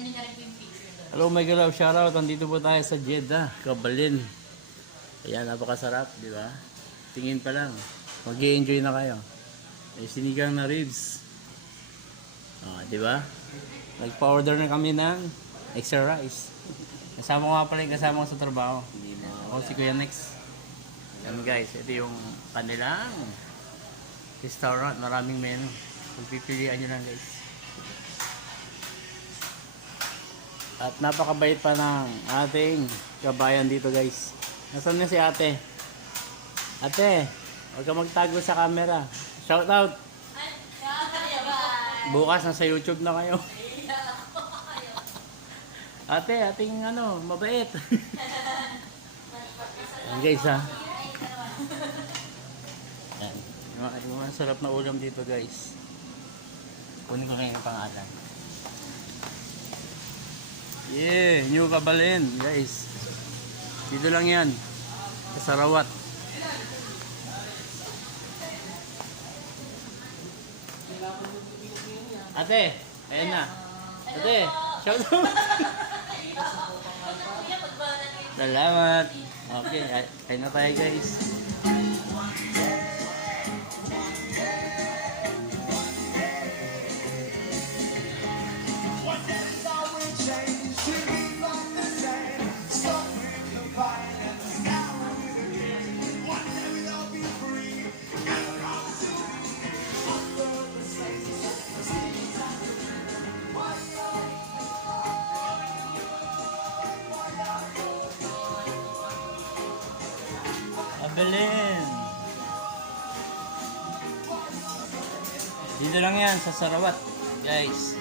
Send niya rin po yung picture doon. Hello my girl, shoutout. Andito po tayo sa Jeddah, Kabalin. Ayan, napakasarap, di ba? Tingin pa lang. Mag-i-enjoy na kayo. May sinigang na ribs. Di ba? Nagpa-order na kami ng extra rice. Kasama ko nga pala yung kasama ko sa trabaho. Ako si Kuya Nex. Yan guys, ito yung kanilang restaurant. Maraming menu. Pagpipilian nyo lang guys. At napakabait pa ng ating kabayan dito guys. Nasaan na si ate? Ate, huwag ka magtago sa camera. Shout out! Bukas nasa YouTube na kayo. Ate, ating mabait. Yan guys ha. Yan. Yung mga sarap na ulam dito guys. Kunin ko ngayon yung pangalan. Yeah, New Kabalin guys. Dito lang yan. Sa Sarawat. Ate, ayan na. Ate, shout out. Salamat. Okay, ayun na tayo guys. Kabalin. Dito lang yan sa Sarawat, guys.